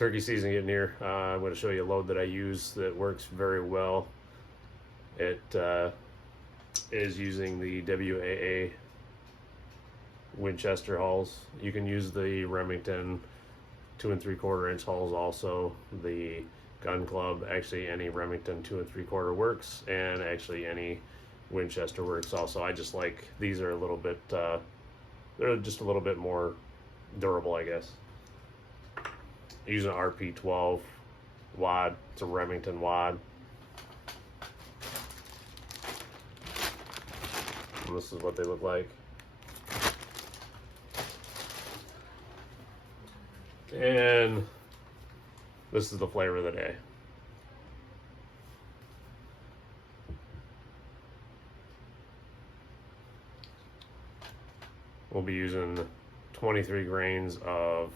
turkey season getting here, I'm going to show you a load that I use that works very well. It is using the WAA Winchester hulls. You can use the Remington 2 3/4 inch hulls also. The Gun Club, actually any Remington 2 3/4 works, and actually any Winchester works also. I just like, these are a little bit, they're just a little bit more durable, I guess. I use an RP12 wad. It's a Remington wad. And this is what they look like. And this is the flavor of the day. We'll be using 23 grains of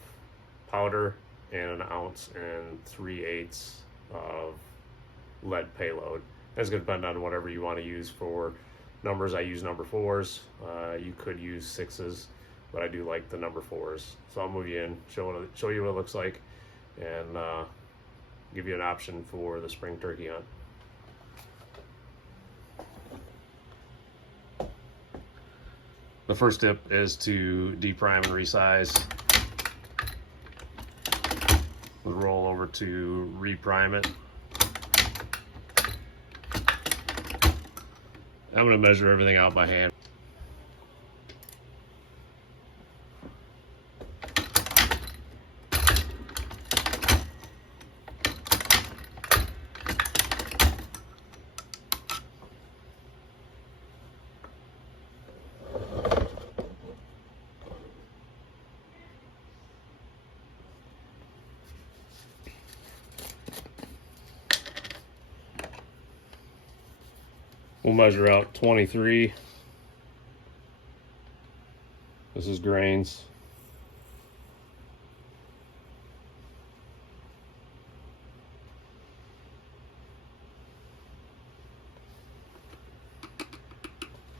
powder and 1 ounce and 3/8 of lead payload. That's going to depend on whatever you want to use for numbers. I use number 4s. You could use 6s, but I do like the number 4s. So I'll move you in, show you what it looks like, and give you an option for the spring turkey hunt. The first tip is to deprime and resize. We'll roll over to reprime it. I'm going to measure everything out by hand. We'll measure out 23. This is grains.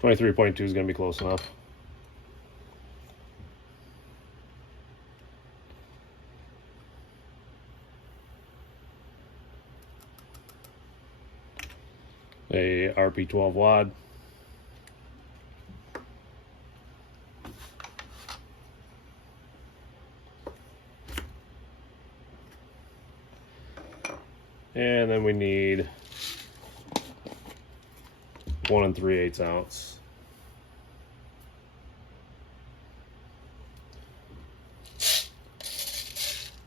.2 is going to be close enough. A RP12 wad. And then we need 1 3/8 ounce.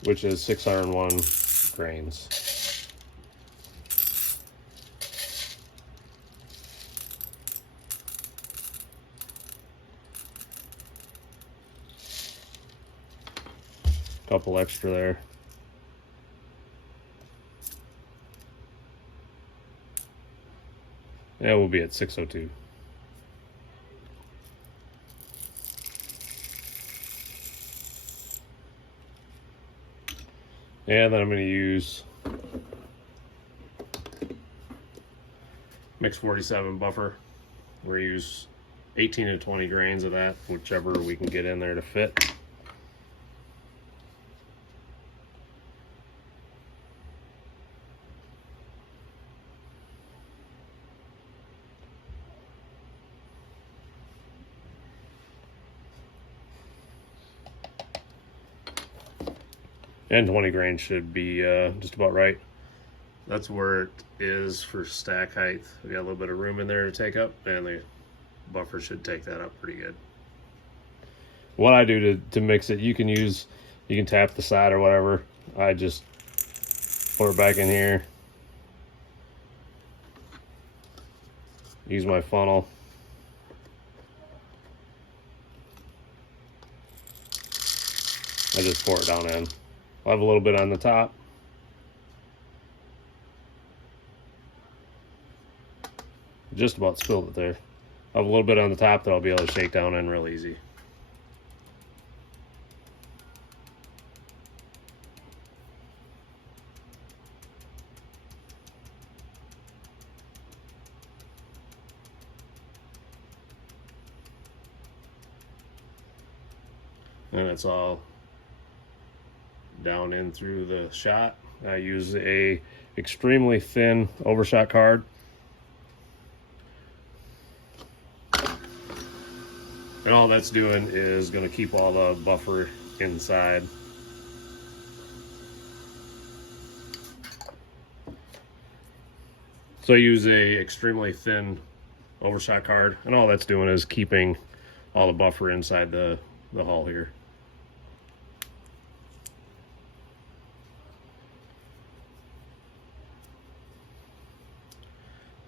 Which is 601 grains. Couple extra there. Yeah, we'll be at 602. And then I'm going to use Mix 47 buffer. We'll use 18 to 20 grains of that, whichever we can get in there to fit. And 20 grains should be just about right. That's where it is for stack height. We got a little bit of room in there to take up, and the buffer should take that up pretty good. What I do to mix it, you can tap the side or whatever. I just pour it back in here. Use my funnel. I just pour it down in. I'll have a little bit on the top. Just about spilled it there. I'll have a little bit on the top that I'll be able to shake down in real easy. And it's all down in through the shot. I use a extremely thin overshot card. And all that's doing is going to keep all the buffer inside. So I use a extremely thin overshot card, and all that's doing is keeping all the buffer inside the hull here.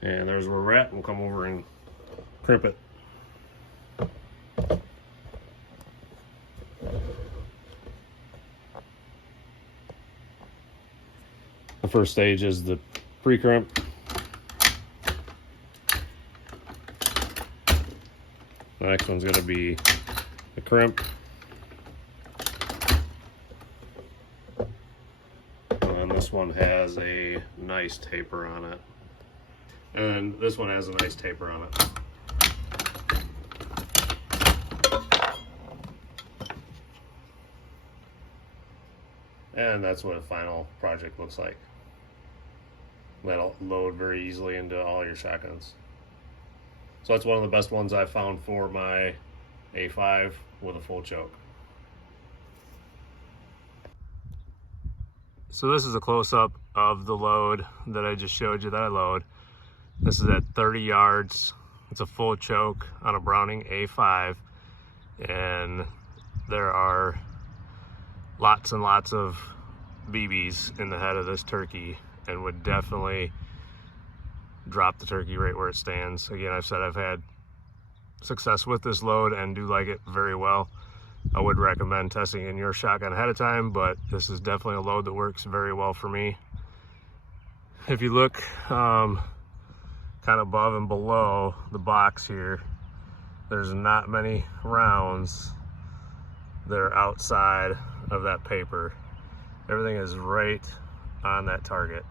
And there's where we're at. We'll come over and crimp it. The first stage is the pre-crimp. The next one's going to be the crimp. And then this one has a nice taper on it. And this one has a nice taper on it. And that's what a final project looks like. That'll load very easily into all your shotguns. So that's one of the best ones I've found for my A5 with a full choke. So this is a close-up of the load that I just showed you that I load. This is at 30 yards. It's a full choke on a Browning A5, and there are lots and lots of BBs in the head of this turkey, and would definitely drop the turkey right where it stands. Again, I've said I've had success with this load and do like it very well. I would recommend testing in your shotgun ahead of time, but this is definitely a load that works very well for me. If you look kind of above and below the box here, there's not many rounds that are outside of that paper. Everything is right on that target.